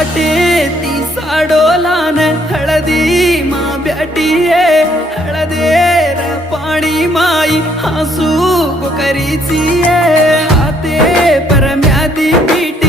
घाटे ती साडोलान हळदी मा ब्याटिये हळदेर पाणी माई हसू करीचिये हाते परम्यादी पीठ